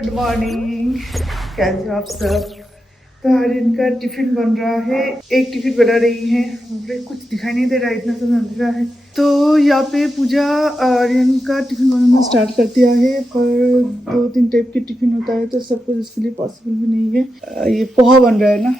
Good morning, कैसे हो आप सब। तो आर्यन का टिफिन बन रहा है, एक टिफिन बना रही है। मुझे कुछ दिखाई नहीं दे रहा है, इतना तो अंधेरा है। तो यहाँ पे पूजा आर्यन का टिफिन बनाना स्टार्ट कर दिया है, पर 2-3 टाइप के टिफिन होता है तो सब कुछ इसके लिए पॉसिबल भी नहीं है। ये पोहा बन रहा है ना।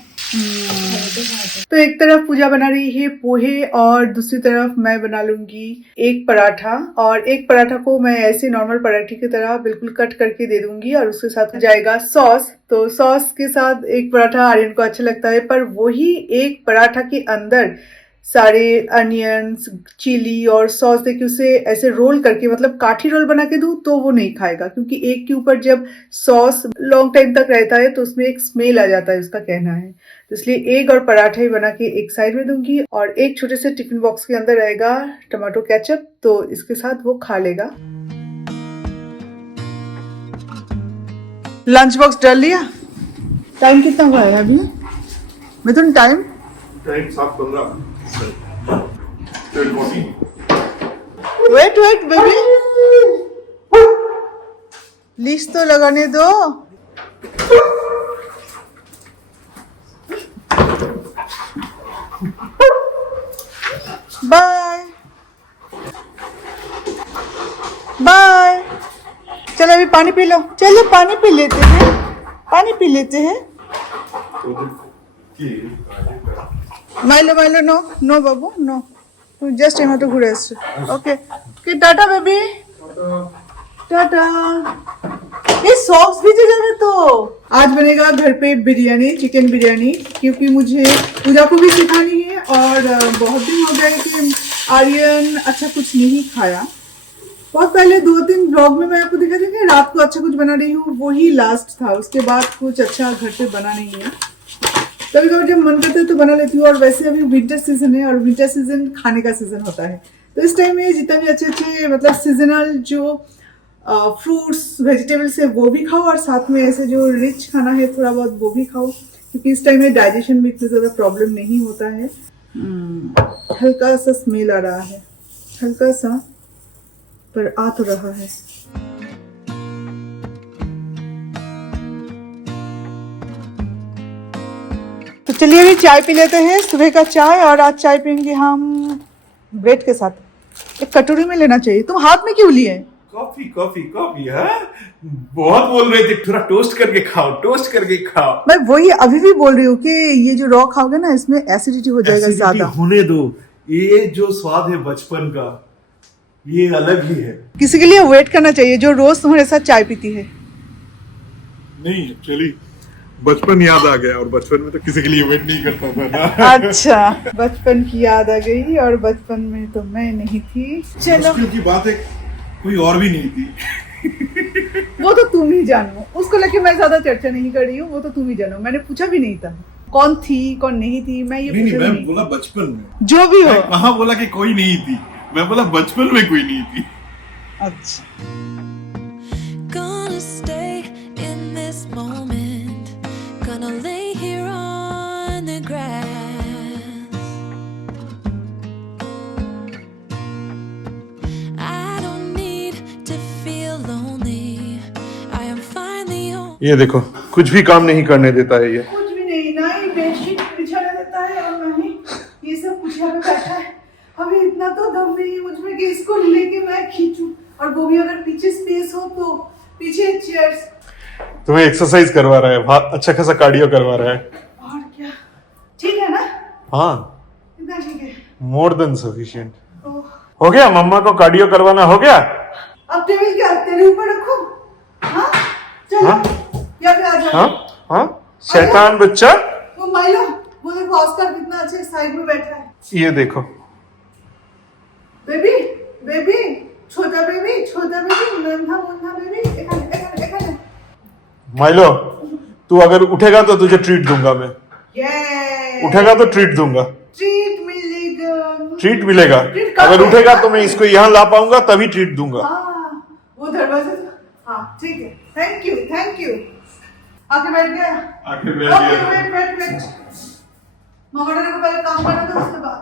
तो एक तरफ पूजा बना रही है पोहे और दूसरी तरफ मैं बना लूंगी एक पराठा। और एक पराठा को मैं ऐसे नॉर्मल पराठे की तरह बिल्कुल कट करके दे दूंगी और उसके साथ जाएगा सॉस। तो सॉस के साथ एक पराठा आर्यन को अच्छा लगता है, पर वही एक पराठा के अंदर सारे अनियंस, चिली और सॉस देके उसे ऐसे रोल करके, मतलब काठी रोल बना के दूं तो वो नहीं खाएगा, क्योंकि एक के ऊपर जब सॉस लॉन्ग टाइम तक रहता है तो उसमें एक स्मेल आ जाता है, उसका कहना है। तो इसलिए एग और पराठा ही बना के एक साइड में दूंगी और एक छोटे से टिफिन बॉक्स के अंदर रहेगा टमाटो केचप, तो इसके साथ वो खा लेगा। लंच बॉक्स डाल लिया। टाइम कितना हुआ है अभी Mithun? Time 7:15। Wait baby, list तो लगाने दो। Bye bye. चलो अभी पानी पी लो, चलो पानी पी लेते हैं, पानी पी लेते हैं। माइलो नो नो बाबू नो, जस्ट यहाँ तो घूरे। Okay Tata baby, Tata. ये सॉक्स भी जगह तो आज बनेगा घर पे बिरयानी, चिकन बिरयानी, क्योंकि मुझे पूजा को भी सिखानी है और बहुत दिन हो गए कि आर्यन अच्छा कुछ नहीं खाया। बहुत पहले 2-3 ब्लॉग में मैं आपको दिखा था कि रात को अच्छा कुछ बना रही हूँ, वही लास्ट था। उसके बाद कुछ अच्छा घर पे बना नहीं है। कभी कभी जब मन करता है तो बना लेती हूँ। और वैसे अभी विंटर सीजन है और विंटर सीजन खाने का सीजन होता है, तो इस टाइम में जितना भी अच्छे मतलब सीजनल जो फ्रूट्स वेजिटेबल्स है वो भी खाओ, और साथ में ऐसे जो रिच खाना है थोड़ा बहुत वो भी खाओ, क्योंकि इस टाइम में डाइजेशन में इतना ज़्यादा प्रॉब्लम नहीं होता है। हल्का सा स्मेल आ रहा है, हल्का सा, पर आ तो रहा है। तो चलिए अभी चाय पी लेते हैं, सुबह का चाय। और आज चाय पियेंगे हम ब्रेड के साथ। एक कटोरी में लेना चाहिए। तुम हाथ में क्यों लिए? कॉफी हाँ, बहुत बोल रहे थे थोड़ा टोस्ट करके खाओ। मैं वही अभी भी बोल रही हूँ कि ये जो रॉ खाओगे ना, इसमें एसिडिटी हो जाएगा ज्यादा। होने दो, ये जो स्वाद है बचपन का ये अलग ही है। किसी के लिए वेट करना चाहिए जो रोज तुम्हारे साथ चाय पीती है। नहीं, एक्चुअली बचपन याद आ गया, और बचपन में तो किसी के लिए वेट नहीं करता था ना। अच्छा, बचपन की याद आ गई, और बचपन में तो मैं नहीं थी। चलो मुश्किल की बात है, कोई और भी नहीं थी। वो तो तुम ही जानो, उसको लेके मैं ज्यादा चर्चा नहीं कर रही हूँ। वो तो तुम ही जानो, मैंने पूछा भी नहीं था कौन थी कौन नहीं थी। मैं ये नहीं, मैं बोला बचपन में, जो भी हो। कहाँ बोला कि कोई नहीं थी, मैं बोला बचपन में कोई नहीं थी। अच्छा, ये देखो, कुछ भी काम नहीं करने देता है ये। कुछ भी नहीं, ना ही बेडशीट बिछाने देता है और ना ही ये सब कुछ यहाँ पे बैठा है। अभी इतना तो दम नहीं है मुझमें कि इसको लेके मैं खींचूं, और वो भी अगर पीछे स्पेस हो तो पीछे चेयर्स। तुम्हें एक्सरसाइज करवा रहा है, अच्छा खासा कार्डियो करवा रहा है। और क्या, ठीक है ना? हाँ, इतना ठीक है, मोर देन सफिशिएंट। हो गया, मम्मा को कार्डियो करवाना हो गया। अब टेबल क्या तेरे ऊपर रखो? हाँ चल, हाँ? या पे आ जा। हाँ, शैतान बच्चा। वो माइलो, वो देखो ऑस्कर कितना अच्छे साइड में बैठा है। ये देखो बेबी, छोटा बेबी, नन्हा मुन्हा बेबी, एखाने। माइलो, तू अगर उठेगा तो तुझे ट्रीट दूंगा मैं। उठेगा तो ट्रीट दूंगा। ट्रीट मिलेगा। अगर उठेगा तो मैं इसको यहाँ ला पाऊंगा तभी ट्रीट दूंगा। हाँ, वो दरवाजे। हाँ ठीक है, थैंक यू। आके बैठ गया। वेट। मामा ने को पहले काम करना था, उसके बाद।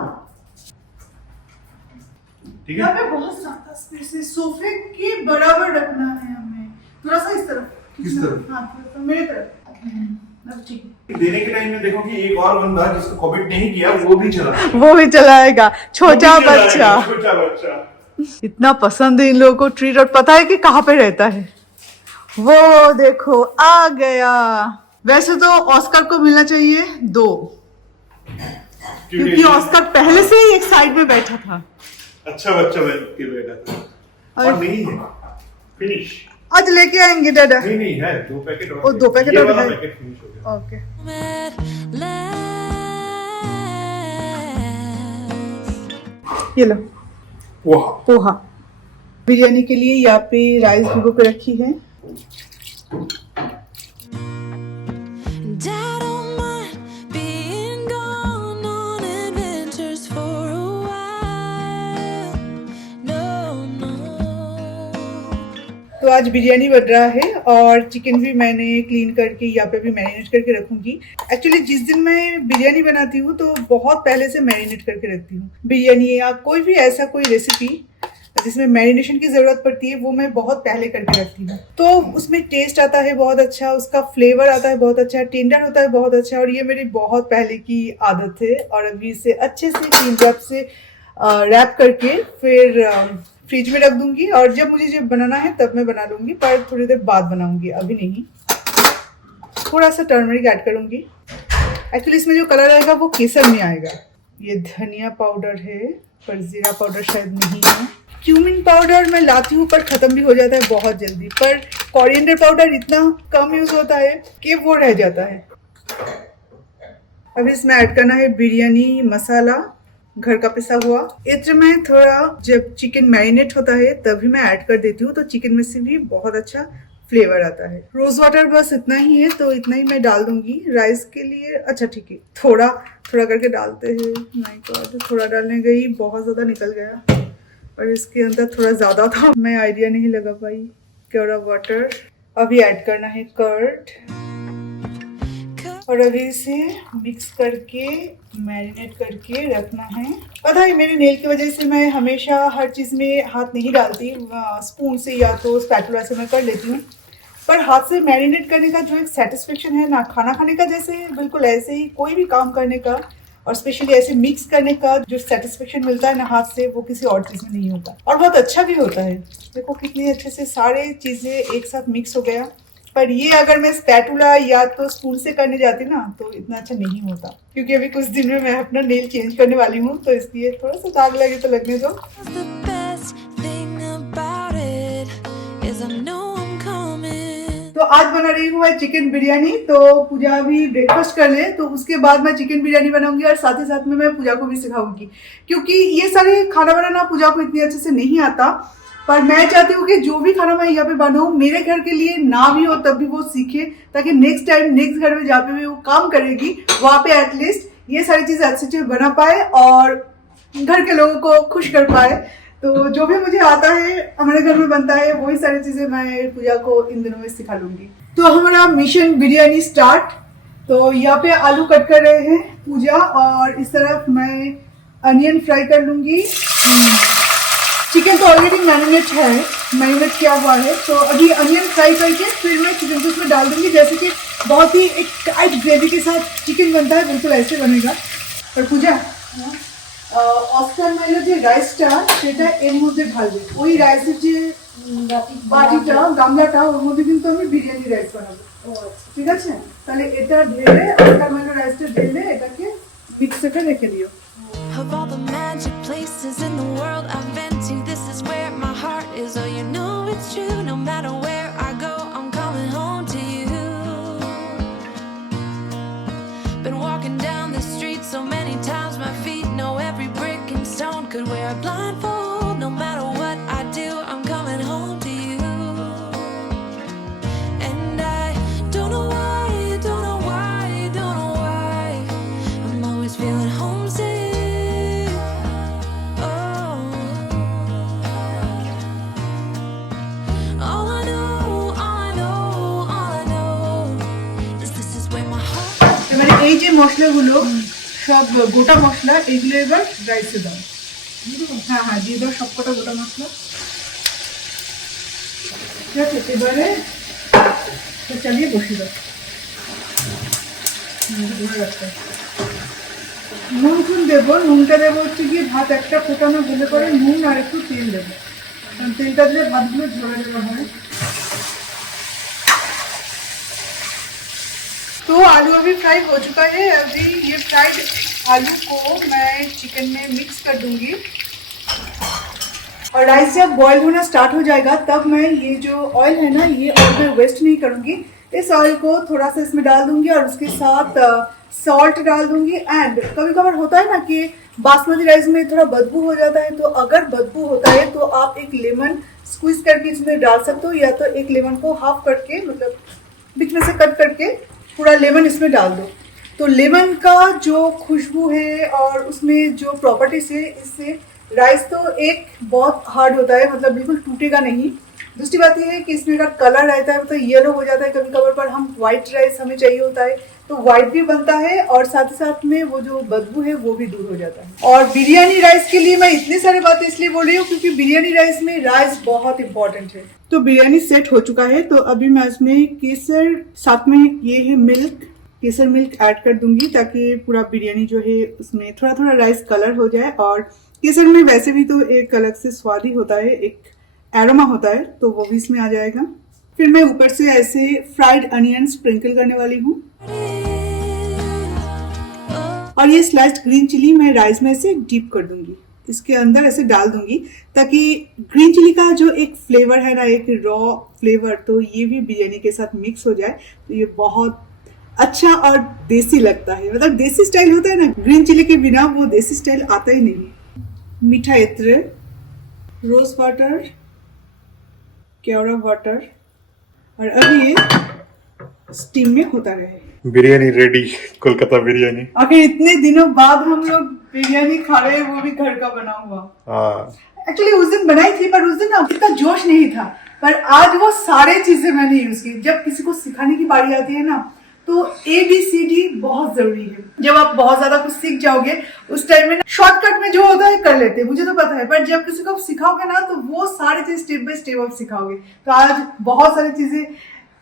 ठीक है। यहाँ पे बहुत ज्यादा स्पेस है, सोफे के बराबर रखना है हमें। थोड़ा सा इस तरफ, किस तरफ? हाँ थोड़ा सा मेरे तरफ। अब ठीक है। देने के टाइम में देखो कि एक और बंदा जिसको कमिट नहीं किया वो भी चला, वो भी चलाएगा, छोटा बच्चा। छोटा बच्चा। इतना पसंद है इन लोगों को ट्रीट, और पता है कि कहाँ पे रहता है। वो देखो आ गया। वैसे तो ऑस्कर को मिलना चाहिए 2, क्योंकि ऑस्कर पहले से ही एक साइड में बैठा था। अच्छा बच्चा बन के बैठा था और नहीं है फिनिश। आज लेके आएंगे दादा। नहीं है 2 पैकेट और। ओ 2 पैकेट ये और वाला है। पैकेट फिनिश हो गया। ओके। ये लो पोहा। बिरयानी के लिए यहाँ पे राइस भिगो के रखी है। तो आज बिरयानी बन रहा है और चिकन भी मैंने क्लीन करके यहाँ पे भी मैरिनेट करके रखूंगी। एक्चुअली जिस दिन मैं बिरयानी बनाती हूँ तो बहुत पहले से मैरिनेट करके रखती हूँ। बिरयानी या कोई भी ऐसा कोई रेसिपी जिसमें मैरिनेशन की जरूरत पड़ती है वो मैं बहुत पहले करके रखती हूँ, तो उसमें टेस्ट आता है बहुत अच्छा, उसका फ्लेवर आता है बहुत अच्छा, टेंडर होता है बहुत अच्छा। और ये मेरी बहुत पहले की आदत है और अभी इसे अच्छे से क्लीन रैप से रैप करके फिर फ्रिज में रख दूंगी, और जब मुझे बनाना है तब मैं बना लूंगी, पर थोड़ी देर बाद बनाऊंगी, अभी नहीं। थोड़ा सा टर्मरिक ऐड करूंगी। एक्चुअली इसमें जो कलर आएगा वो केसर में आएगा। ये धनिया पाउडर है, पर जीरा पाउडर शायद नहीं है। क्यूमिन पाउडर मैं लाती हूँ पर खत्म भी हो जाता है बहुत जल्दी, पर कोरिएंडर पाउडर इतना कम यूज होता है कि वो रह जाता है। अभी इसमें ऐड करना है बिरयानी मसाला, घर का पिसा हुआ। इत्र में थोड़ा जब चिकन मैरिनेट होता है तभी मैं ऐड कर देती हूँ, तो चिकन में से भी बहुत अच्छा फ्लेवर आता है। रोज वाटर बस इतना ही है, तो इतना ही मैं डाल दूंगी राइस के लिए। अच्छा ठीक है, थोड़ा थोड़ा करके डालते हैं। नहीं तो थोड़ा डालने गई बहुत ज्यादा निकल गया, और इसके अंदर थोड़ा ज्यादा था, मैं आइडिया नहीं लगा पाई। थोड़ा वाटर। अभी ऐड करना है कर्ड, और अभी इसे मिक्स करके मैरिनेट करके रखना है। पता है मेरे नेल की वजह से मैं हमेशा हर चीज़ में हाथ नहीं डालती, स्पून से या तो स्पैटुला से मैं कर लेती हूँ, पर हाथ से मैरिनेट करने का जो एक सेटिस्फेक्शन है ना, खाना खाने का जैसे बिल्कुल ऐसे ही कोई भी काम करने का और स्पेशली ऐसे मिक्स करने का जो सेटिस्फेक्शन मिलता है ना हाथ से, वो किसी और चीज़ में नहीं होता, और बहुत अच्छा भी होता है। देखो कितनी अच्छे से सारे चीज़ें एक साथ मिक्स हो गया। पर ये अगर मैं स्पैटुला या तो स्पून से करने जाती ना तो इतना अच्छा नहीं होता, क्योंकि अभी कुछ दिन में मैं अपना नेल चेंज करने वाली हूँ, तो इसलिए थोड़ा सा दाग लगे तो लगने दो। तो आज बना रही हूँ मैं चिकन बिरयानी। तो पूजा अभी ब्रेकफास्ट कर ले, तो उसके बाद मैं चिकन बिरयानी बनाऊंगी, और साथ ही साथ में मैं पूजा को भी सिखाऊंगी, क्योंकि ये सारे खाना बनाना पूजा को इतनी अच्छे से नहीं आता। पर मैं चाहती हूँ कि जो भी खाना मैं यहाँ पे बनाऊँ मेरे घर के लिए ना भी हो तब भी वो सीखे, ताकि नेक्स्ट टाइम नेक्स्ट घर में जहाँ पे भी वो काम करेगी वहाँ पे एटलीस्ट ये सारी चीजें अच्छे से बना पाए और घर के लोगों को खुश कर पाए। तो जो भी मुझे आता है हमारे घर में बनता है वही सारी चीजें मैं पूजा को इन दिनों में सिखा लूंगी। तो हमारा मिशन बिरयानी स्टार्ट। तो यहाँ पे आलू कट कर रहे हैं पूजा, और इस तरफ मैं अनियन फ्राई कर लूंगी। चिकन तो ऑलरेडी मैरिनेट किया हुआ है, तो अभी अनियन फ्राई करके फिर मैं चिकन को उसमें डाल दूंगी, जैसे कि बहुत ही एक टाइट ग्रेवी के साथ चिकन बनता है बिल्कुल ऐसे बनेगा। और पूजा অস্কার মাইলো যে রাইসটা সেটা এর মধ্যে ঢালবে, ওই রাইসের যে বাটিটা গামলাটা ওর মধ্যে কিন্তু আমি বিরিয়ানি রাইস বানাবো। ঠিক আছে, তাহলে এটা ঢেলে অস্কার মাইলো রাইসটা ঢেলে এটাকে মিক্সারে রেখে দিও। Of all the magic places in the world I've been to, this is where my heart is. Oh, you know it's true. No matter where I go, I'm coming home to you. Been walking down the street so many times, my feet know every brick and stone. Could wear a blindfold. No matter what I do, I'm coming home to you. And I don't know why, don't know why, don't know why, I'm always feeling homesick. এই যে মশলাগুলো সব গোটা মশলা, এগুলো এবার রাইসে দাও। হ্যাঁ হ্যাঁ দিয়ে দাও সবকটা গোটা মশলা। ঠিক আছে, এবারে तो चलिए बसी दो নুন টুন দেবো, নুনটা দেবো হচ্ছে গিয়ে ভাত একটা ফোটানো দিলে পরে নুন আর একটু তেল দেবো, কারণ তেলটা দিলে ভাতগুলো ঝরে দেওয়া হয়। तो आलू अभी फ्राई हो चुका है। अभी ये फ्राइड आलू को मैं चिकन में मिक्स कर दूंगी और राइस जब बॉईल होना स्टार्ट हो जाएगा तब मैं ये जो ऑयल है ना, ये ऑयल मैं वेस्ट नहीं करूंगी। इस ऑयल को थोड़ा सा इसमें डाल दूंगी और उसके साथ सॉल्ट डाल दूंगी। एंड कभी कभार होता है ना कि बासमती राइस में थोड़ा बदबू हो जाता है, तो अगर बदबू होता है तो आप एक लेमन स्क्वीज करके इसमें डाल सकते हो, या तो एक लेमन को हाफ करके मतलब बीच में से कट करके पूरा लेमन इसमें डाल दो। तो लेमन का जो खुशबू है और उसमें जो प्रॉपर्टीज है, इससे राइस तो एक बहुत हार्ड होता है, मतलब बिल्कुल टूटेगा नहीं। दूसरी बात यह है कि इसमें का कलर रहता है, मतलब येलो हो जाता है कभी कभार, पर हम व्हाइट राइस हमें चाहिए होता है तो व्हाइट भी बनता है और साथ ही साथ में वो जो बदबू है वो भी दूर हो जाता है। और बिरयानी राइस के लिए मैं इतनी सारी बातें इसलिए बोल रही हूँ क्योंकि बिरयानी राइस में राइस बहुत इंपॉर्टेंट है। तो बिरयानी सेट हो चुका है, तो अभी मैं इसमें केसर, साथ में ये है मिल्क, केसर मिल्क ऐड कर दूंगी ताकि पूरा बिरयानी जो है उसमें थोड़ा थोड़ा राइस कलर हो जाए। और केसर में वैसे भी तो एक अलग से स्वाद ही होता है, एक एरोमा होता है, तो वो भी इसमें आ जाएगा। फिर मैं ऊपर से ऐसे फ्राइड अनियन स्प्रिंकल करने वाली हूँ और ये स्लाइस्ड ग्रीन चिली मैं राइस में ऐसे डीप कर दूंगी, इसके अंदर ऐसे डाल दूंगी ताकि ग्रीन चिली का जो एक फ्लेवर है ना, एक रॉ फ्लेवर, तो ये भी बिरयानी के साथ मिक्स हो जाए तो ये बहुत अच्छा और देसी लगता है। मतलब देसी स्टाइल होता है ना, ग्रीन चिली के बिना वो देसी स्टाइल आता ही नहीं। मीठा इत्र, रोज वाटर, केवड़ा वाटर, और अभी ये स्टीम में होता रहे। बिरयानी रेडी, कोलकाता बिरयानी। आखिर इतने दिनों बाद हम लोग बिरयानी खा रहे हैं, वो भी घर का बना हुआ। एक्चुअली उस दिन बनाई थी, पर उस दिन ना इतना जोश नहीं था, पर आज वो सारे चीजें मैंने यूज की। जब किसी को सिखाने की बारी आती है ना, तो ABCD बहुत जरूरी है। जब आप बहुत ज्यादा कुछ सीख जाओगे उस टाइम में शॉर्टकट में जो होता है कर लेते हैं, मुझे तो पता है, पर जब किसी को आप सिखाओगे ना तो वो सारी चीज स्टेप बाय स्टेप आप सिखाओगे। तो आज बहुत सारी चीजें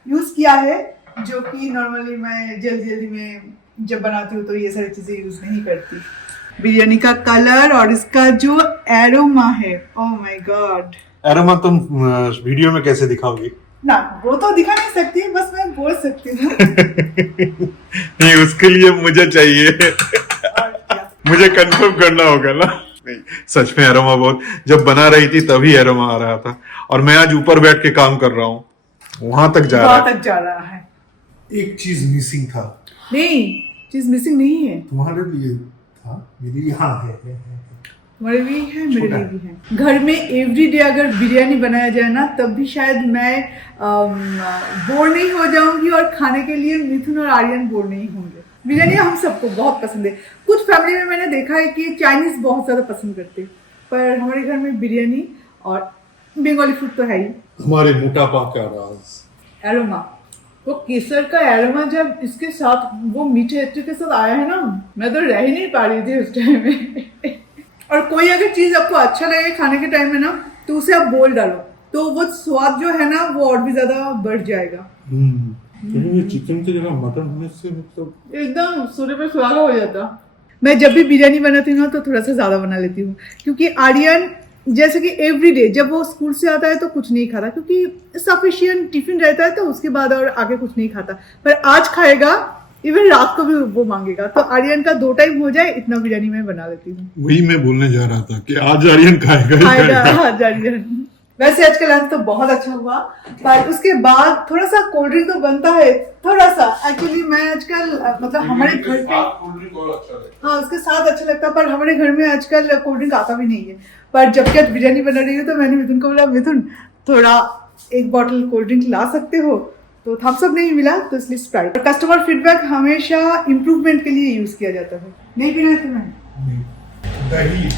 यूज किया है जो कि नॉर्मली मैं जल्दी में जब बनाती हूँ तो ये सारी चीजें यूज नहीं करती। बिरयानी का कलर और इसका जो एरोमा है, ओह माय गॉड। एरोमा तुम वीडियो में कैसे दिखाओगी? ना वो तो दिखा नहीं सकती, बस मैं बोल सकती हूँ। नहीं, उसके लिए मुझे चाहिए। मुझे कंफर्म करना होगा ना। नहीं, सच में एरोमा बहुत, जब बना रही थी तभी एरोमा आ रहा था, और मैं आज ऊपर बैठ के काम कर रहा हूँ, वहां तक जा रहा है। एक चीज मिसिंग था। नहीं, चीज मिसिंग नहीं है। तुम्हारे लिए था, मेरे यहाँ है। तुम्हारे भी है, मेरे लिए भी है। घर में एवरीडे अगर बिरयानी बनाया जाए ना, तब भी शायद मैं बोर नहीं हो जाऊंगी और खाने के लिए मिथुन और आर्यन बोर नहीं होंगे। बिरयानी हम सबको बहुत पसंद है। कुछ फैमिली में मैंने देखा है कि चाइनीज बहुत ज्यादा पसंद करते हैं, पर हमारे घर में बिरयानी और बंगाली फूड तो है ही। हमारे मोटापा का राज एरोमा, वो केसर का एरोमा जब इसके साथ वो मीठे अच्चे के साथ आया है ना, मैं तो रह ही नहीं पा रही थी उस टाइम में। और कोई अगर चीज आपको अच्छा लगे खाने के टाइम में ना, तो उसे आप बोल डालो, तो वो स्वाद जो है ना वो और भी ज्यादा बढ़ जाएगा। ये चिकन की जगह मटन होने से मतलब एकदम सूर्य पे सुहागा हो जाता। मैं जब भी बिरयानी बनाती हूँ ना तो थोड़ा सा ज्यादा बना लेती हूँ, क्योंकि आर्यन जैसे कि एवरीडे जब वो स्कूल से आता है तो कुछ नहीं खाता, क्योंकि सफिशिएंट टिफिन रहता है, तो उसके बाद और आगे कुछ नहीं खाता। पर आज खाएगा, इवन रात को भी वो मांगेगा, तो आर्यन का 2 टाइम हो जाए इतना बिरयानी मैं बना लेती हूँ। वही मैं बोलने जा रहा था कि आज आर्यन खाएगा आज आर्यन। वैसे आज का लंच तो बहुत अच्छा हुआ, पर उसके बाद थोड़ा सा कोल्ड ड्रिंक तो बनता है, थोड़ा सा। एक्चुअली मैं आजकल मतलब हमारे घर पे हाँ उसके साथ अच्छा लगता है, पर हमारे घर में आजकल कोल्ड ड्रिंक आता भी नहीं है। पर जबकि आज बिरयानी बना रही हूँ तो मैंने मिथुन को बोला, मिथुन थोड़ा 1 बॉटल कोल्ड ड्रिंक ला सकते हो, तो थम्स अप नहीं मिला तो इसलिए स्प्राइट। कस्टमर फीडबैक हमेशा इम्प्रूवमेंट के लिए यूज किया जाता है। नहीं पीना है तुम्हें? दही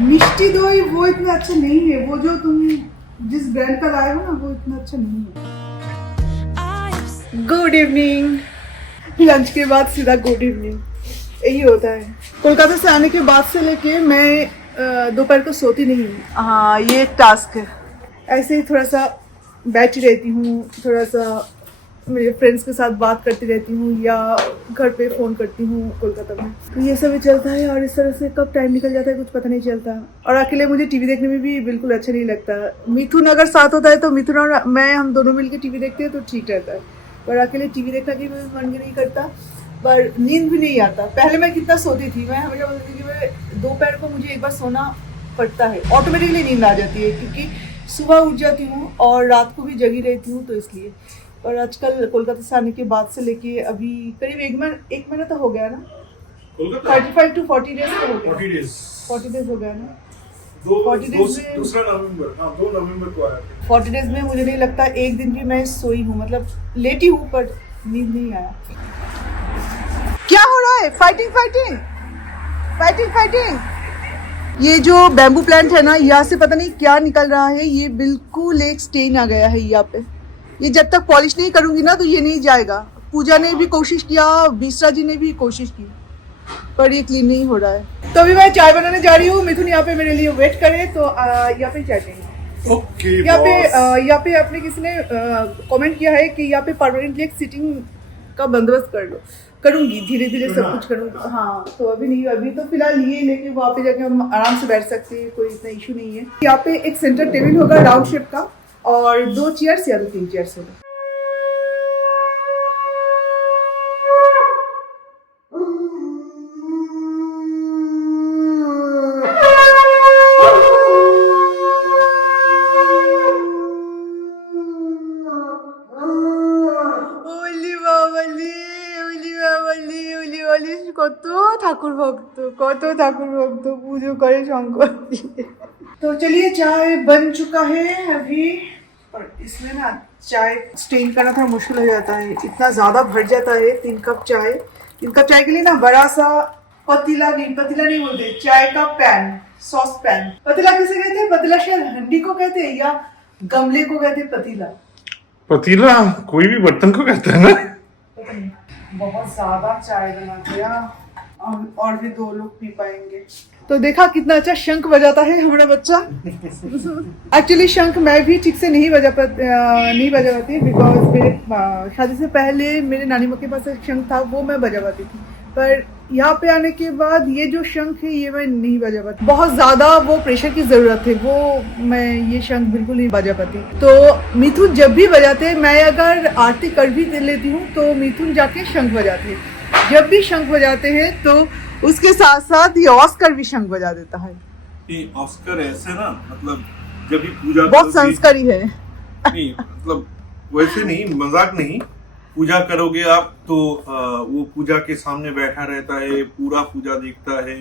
मिष्टी दही वो इतना अच्छा नहीं है, वो जो तुम जिस ब्रांड का लाए हो ना वो इतना अच्छा नहीं है। Good evening. लंच के बाद सीधा गुड इवनिंग, यही होता है। कोलकाता से आने के बाद से लेके मैं दोपहर को सोती नहीं हूँ। हाँ, ये एक टास्क है। ऐसे ही थोड़ा सा बैठी रहती हूँ, थोड़ा सा मेरे फ्रेंड्स के साथ बात करती रहती हूँ या घर पे फ़ोन करती हूँ कोलकाता में। तो ये सब भी चलता है और इस तरह से कब टाइम निकल जाता है कुछ पता नहीं चलता। और अकेले मुझे टीवी देखने में भी बिल्कुल अच्छा नहीं लगता। मिथुन अगर साथ होता है तो मिथुन और मैं हम दोनों मिलकर टीवी देखते हैं तो ठीक रहता है, पर अकेले टीवी देखना की मन भी नहीं करता, पर नींद भी नहीं आता। पहले मैं कितना सोती थी, मैं हमेशा बोलती थी कि मैं दोपहर को मुझे एक बार सोना पड़ता है, ऑटोमेटिकली नींद आ जाती है क्योंकि सुबह उठ जाती हूँ और रात को भी जगी रहती हूँ, तो इसलिए। और आजकल कोलकाता से आने के बाद से लेके अभी करीब एक महीना तो हो गया ना, 35 to 40 डेज तो हो गया, 40 डेज हो गया ना। 40 डेज में दूसरा नवंबर, हाँ 2 नवंबर को आया था। 40 डेज में मुझे नहीं लगता एक दिन भी मैं सोई हूँ, मतलब लेटी हूँ पर नींद नहीं आया। क्या हो रहा है? Fighting fighting fighting fighting. ये जो बैम्बू प्लांट है ना, यहाँ से पता नहीं क्या निकल रहा है, ये बिल्कुल एक स्टेन आ गया है यहाँ पे। ये जब तक पॉलिश नहीं करूंगी ना तो ये नहीं जाएगा। पूजा ने भी कोशिश किया, बिस्रा जी ने भी कोशिश की, पर ये क्लीन नहीं हो रहा है। तो अभी मैं चाय बनाने जा रही हूँ, मिथुन यहाँ पे मेरे लिए वेट करे, तो यहाँ पे चाय चाहिए। ओके यहाँ पे आपने किसी ने कमेंट किया है कि यहाँ पे परमानेंटली एक सिटिंग का बंदोबस्त कर लो। करूंगी, धीरे धीरे सब कुछ करूंगी। हाँ, तो अभी नहीं, अभी तो फिलहाल ये लेके वहाँ पे जाके हम आराम से बैठ सकते हैं, कोई इतना इशू नहीं है। यहाँ पे एक सेंटर टेबल होगा राउंड शेप का और 2 चेयर्स या 3 चेयर्स होगा। কত ঠাকুর ভক্ত পুজো করে শঙ্কর। तो चलिए चाय बन चुका है अभी, और इसमें ना चाय स्टेन करना थोड़ा मुश्किल हो जाता है, इतना ज्यादा भर जाता है। 3 कप चाय, 3 कप चाय के लिए ना बड़ा सा पतीला नहीं बोलते, चाय का पैन, सॉस पैन। पतीला किसे कहते हैं? पतीला शायद हंडी को कहते हैं या गमले को कहते हैं पतीला। पतीला कोई भी बर्तन को कहता है ना। पता नहीं, बहुत ज्यादा चाय बना दिया और भी 2 लोग पी पाएंगे। तो देखा कितना अच्छा शंख बजाता है हमारा बच्चा। एक्चुअली शंख मैं भी ठीक से नहीं बजा पाती, बिकॉज मेरे शादी से पहले मेरे नानी माँ के पास एक शंख था, वो मैं बजा पाती थी, पर यहाँ पे आने के बाद ये जो शंख है ये मैं नहीं बजा पाती। बहुत ज्यादा वो प्रेशर की जरूरत है, वो मैं ये शंख बिल्कुल नहीं बजा पाती। तो मिथुन जब भी बजाते हैं, मैं अगर आरती कर भी लेती हूँ तो मिथुन जाके शंख बजाते हैं। जब भी शंख बजाते हैं तो उसके साथ साथ ये ऑस्कर भी शंख बजा देता है। ये ऑस्कर ऐसे ना, मतलब जब भी पूजा बहुत संस्कारी है। नहीं, मतलब वैसे नहीं, मजाक नहीं। पूजा करोगे आप तो वो पूजा के सामने बैठा रहता है, पूरा पूजा देखता है,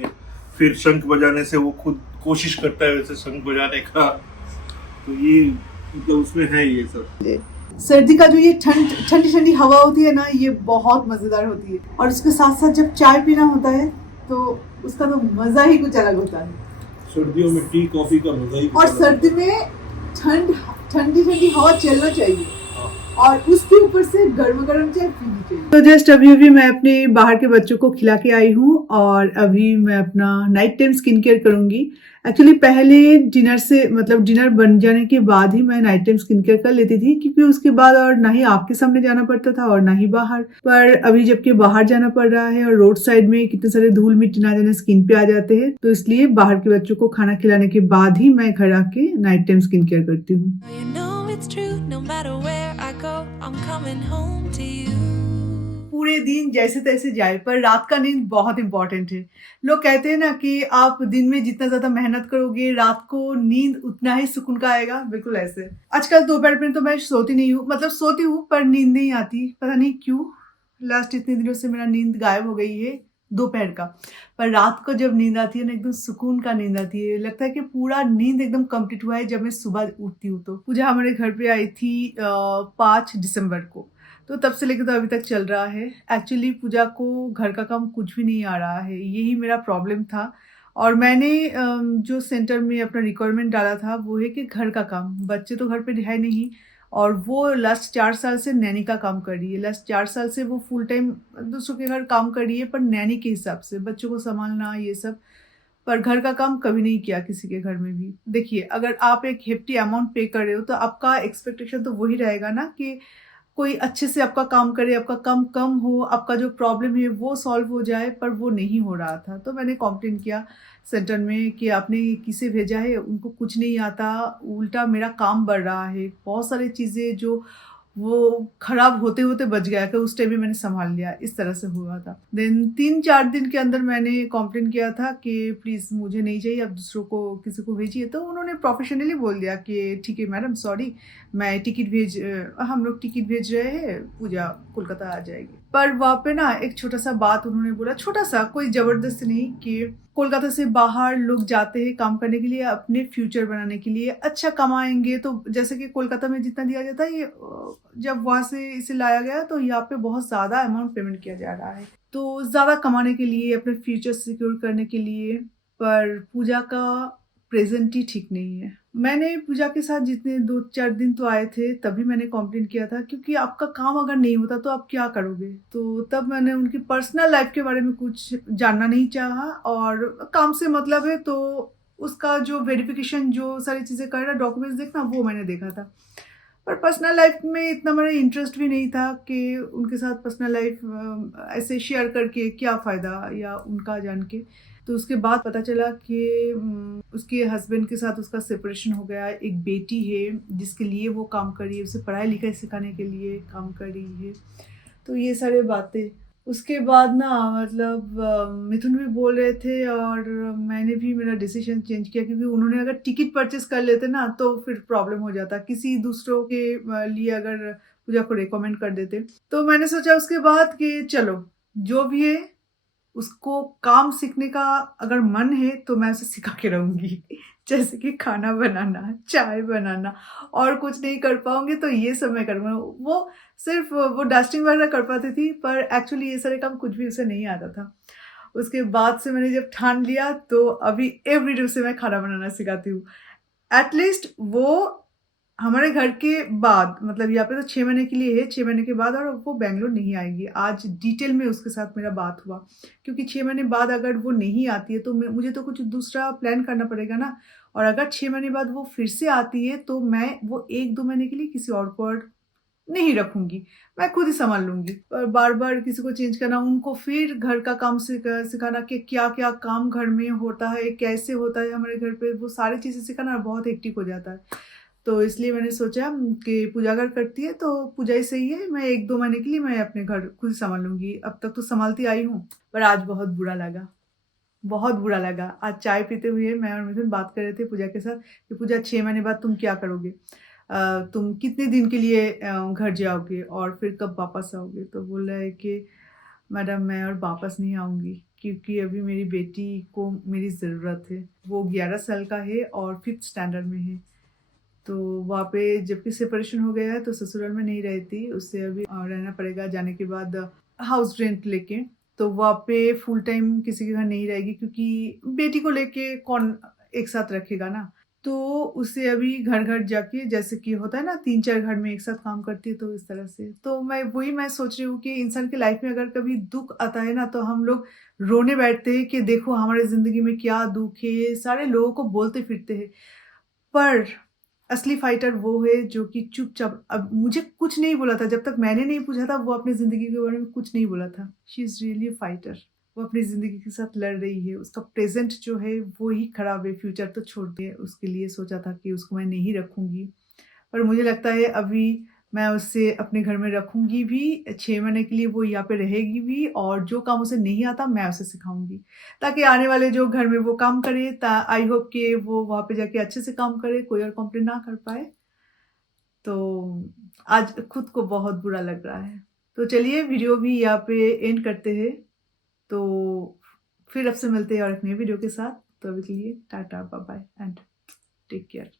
फिर शंख बजाने से वो खुद कोशिश करता है वैसे शंख बजाने का। तो ये मतलब उसमें है ये सब। सर्दी का जो ये ठंडी हवा होती है ना, ये बहुत मजेदार होती है। और उसके साथ साथ जब चाय पीना होता है तो उसका तो मजा ही कुछ अलग होता है। सर्दियों में टी कॉफी का मजा ही और सर्दी में ठंडी हवा चलना चाहिए और उसके ऊपर से गर्म चाय पीनी चाहिए। तो जस्ट अभी मैं अपने बाहर के बच्चों को खिला के आई हूँ और अभी मैं अपना नाइट टाइम स्किन केयर करूंगी। एक्चुअली पहले डिनर बन जाने के बाद ही मैं नाइट टाइम स्किन केयर कर लेती थी, क्योंकि उसके बाद और ना ही आपके सामने जाना पड़ता था और ना ही बाहर। पर अभी जबकि बाहर जाना पड़ रहा है और रोड साइड में कितने सारे धूल मिट्टी ना जाने स्किन पे आ जाते हैं, तो इसलिए बाहर के बच्चों को खाना खिलाने के बाद ही मैं घर आके नाइट टाइम स्किन केयर करती हूँ। You know it's true, no matter where I go, I'm coming home to you. पूरे दिन जैसे तैसे जाए, पर रात का नींद बहुत इंपॉर्टेंट है। लोग कहते हैं ना कि आप दिन में जितना ज्यादा मेहनत करोगे, रात को नींद उतना ही सुकून का आएगा। बिल्कुल ऐसे आजकल दोपहर में तो मैं सोती नहीं हूँ, मतलब सोती हूँ पर नींद नहीं आती, पता नहीं क्यों। लास्ट इतने दिनों से मेरा नींद गायब हो गई है दोपहर का। पर रात को जब नींद आती है ना, एकदम सुकून का नींद आती है, लगता है कि पूरा नींद एकदम कंप्लीट हुआ है जब मैं सुबह उठती हूँ। तो पूजा हमारे घर पे आई थी 5 दिसंबर को, तो तब से लेकर तो अभी तक चल रहा है। एक्चुअली पूजा को घर का काम कुछ भी नहीं आ रहा है, यही मेरा प्रॉब्लम था। और मैंने जो सेंटर में अपना रिक्वायरमेंट डाला था वो है कि घर का काम, बच्चे तो घर पे है नहीं, और वो लास्ट 4 साल से नैनी का काम कर रही है। लास्ट 4 साल से वो फुल टाइम दूसरों के घर काम कर रही है, पर नैनी के हिसाब से बच्चों को संभालना ये सब। पर घर का काम कभी नहीं किया किसी के घर में भी। देखिए, अगर आप एक हेफ्टी अमाउंट पे कर रहे हो तो आपका एक्सपेक्टेशन तो वही रहेगा ना कि कोई अच्छे से आपका काम करे, आपका काम कम हो, आपका जो प्रॉब्लम है वो सॉल्व हो जाए, पर वो नहीं हो रहा था। तो मैंने कंप्लेंट किया सेंटर में कि आपने किसे भेजा है, उनको कुछ नहीं आता, उल्टा मेरा काम बढ़ रहा है। बहुत सारी चीज़ें जो वो खराब होते होते बच गया कि उस टाइम में मैंने संभाल लिया, इस तरह से हुआ था। देन 3-4 दिन के अंदर मैंने कंप्लेन किया था कि प्लीज़ मुझे नहीं चाहिए, आप दूसरों को किसी को भेजिए। तो उन्होंने प्रोफेशनली बोल दिया कि ठीक है मैडम, सॉरी, मैं हम लोग टिकट भेज रहे हैं, पूजा कोलकाता आ जाएगी। पर वहाँ पे ना एक छोटा सा बात उन्होंने बोला, छोटा सा, कोई जबरदस्ती नहीं, कि कोलकाता से बाहर लोग जाते हैं काम करने के लिए, अपने फ्यूचर बनाने के लिए, अच्छा कमाएंगे। तो जैसे कि कोलकाता में जितना दिया जाता है, ये जब वहाँ से इसे लाया गया तो यहाँ पे बहुत ज़्यादा अमाउंट पेमेंट किया जा रहा है, तो ज़्यादा कमाने के लिए, अपने फ्यूचर सिक्योर करने के लिए। पर पूजा का प्रेजेंट ही ठीक नहीं है। मैंने पूजा के साथ जितने 2-4 दिन तो आए थे, तभी मैंने कंप्लेंट किया था, क्योंकि आपका काम अगर नहीं होता तो आप क्या करोगे। तो तब मैंने उनकी पर्सनल लाइफ के बारे में कुछ जानना नहीं चाहा, और काम से मतलब है तो उसका जो वेरिफिकेशन, जो सारी चीज़ें कर रहा, डॉक्यूमेंट्स देखना, वो मैंने देखा था। पर पर्सनल लाइफ में इतना मेरा इंटरेस्ट भी नहीं था कि उनके साथ पर्सनल लाइफ ऐसे शेयर करके क्या फ़ायदा, या उनका जान के। तो उसके बाद पता चला कि उसके हस्बैंड के साथ उसका सेपरेशन हो गया। एक बेटी है जिसके लिए वो काम कर रही है, उसे पढ़ाई लिखाई सिखाने के लिए काम कर रही है। तो ये सारी बातें, उसके बाद ना मतलब मिथुन भी बोल रहे थे, और मैंने भी मेरा डिसीजन चेंज किया, क्योंकि उन्होंने अगर टिकट परचेस कर लेते ना तो फिर प्रॉब्लम हो जाता, किसी दूसरों के लिए अगर पूजा को रिकमेंड कर देते। तो मैंने सोचा उसके बाद कि चलो जो भी है, उसको काम सीखने का अगर मन है तो मैं उसे सिखा के रहूंगी। जैसे कि खाना बनाना, चाय बनाना, और कुछ नहीं कर पाऊंगी तो ये सब मैं करूँगा। वो सिर्फ वो डस्टिंग वगैरह कर पाती थी, पर एक्चुअली ये सारे काम कुछ भी उसे नहीं आता था। उसके बाद से मैंने जब ठान लिया तो अभी एवरीडे उसे मैं खाना बनाना सिखाती हूँ। एटलीस्ट वो हमारे घर के बाद, मतलब यहाँ पे तो 6 महीने के लिए है, 6 महीने के बाद, और वो बैंगलोर नहीं आएगी। आज डिटेल में उसके साथ मेरा बात हुआ, क्योंकि 6 महीने बाद अगर वो नहीं आती है तो मुझे तो कुछ दूसरा प्लान करना पड़ेगा ना। और अगर 6 महीने बाद वो फिर से आती है तो मैं वो 1-2 महीने के लिए किसी और को और नहीं रखूंगी, मैं खुद ही संभाल लूंगी। और बार बार किसी को चेंज करना, उनको फिर घर का काम सिखाना कि क्या क्या काम घर में होता है, कैसे होता है हमारे घर पे, वो सारी चीज़ें सिखाना बहुत हेक्टिक हो जाता है। तो इसलिए मैंने सोचा कि पूजा अगर करती है तो पूजा ही सही है, मैं 1-2 महीने के लिए मैं अपने घर खुद ही संभाल लूंगी। अब तक तो संभालती आई हूँ, पर आज बहुत बुरा लगा, बहुत बुरा लगा। आज चाय पीते हुए मैं और मिथुन बात कर रहे थे पूजा के साथ कि पूजा 6 महीने बाद तुम क्या करोगे, तुम कितने दिन के लिए घर जाओगे और फिर कब वापस आओगे। तो बोल रहा है कि मैडम मैं और वापस नहीं आऊँगी, क्योंकि अभी मेरी बेटी को मेरी ज़रूरत है। वो 11 साल का है और 5th स्टैंडर्ड में है। तो वहाँ पे जबकि सेपरेशन हो गया है तो ससुराल में नहीं रहती, उससे अभी रहना पड़ेगा जाने के बाद हाउस रेंट लेके। तो वहाँ पे फुल टाइम किसी के घर नहीं रहेगी, क्योंकि बेटी को लेके कौन एक साथ रखेगा ना। तो उसे अभी घर घर जाके, जैसे कि होता है ना 3-4 घर में एक साथ काम करती है, तो इस तरह से। तो मैं सोच रही हूँ कि इंसान की लाइफ में अगर कभी दुख आता है ना तो हम लोग रोने बैठते हैं कि देखो हमारे जिंदगी में क्या दुख है, सारे लोगों को बोलते फिरते हैं। पर असली फाइटर वो है जो कि चुपचाप, अब मुझे कुछ नहीं बोला था, जब तक मैंने नहीं पूछा था वो अपनी जिंदगी के बारे में कुछ नहीं बोला था। She is really a fighter. वो अपनी जिंदगी के साथ लड़ रही है, उसका प्रेजेंट जो है वो ही खराब है, फ्यूचर तो छोड़ दिए। उसके लिए सोचा था कि उसको मैं नहीं रखूंगी, पर मुझे लगता है अभी मैं उसे अपने घर में रखूंगी भी, 6 महीने के लिए वो यहाँ पे रहेगी भी, और जो काम उसे नहीं आता मैं उसे सिखाऊंगी, ताकि आने वाले जो घर में वो काम करे, आई होप कि वो वहाँ पे जाके अच्छे से काम करे, कोई और कंप्लेन ना कर पाए। तो आज खुद को बहुत बुरा लग रहा है। तो चलिए वीडियो भी यहाँ पे एंड करते हैं, तो फिर आपसे मिलते हैं और एक नए वीडियो के साथ। तो अभी के लिए tata, bye bye and take care.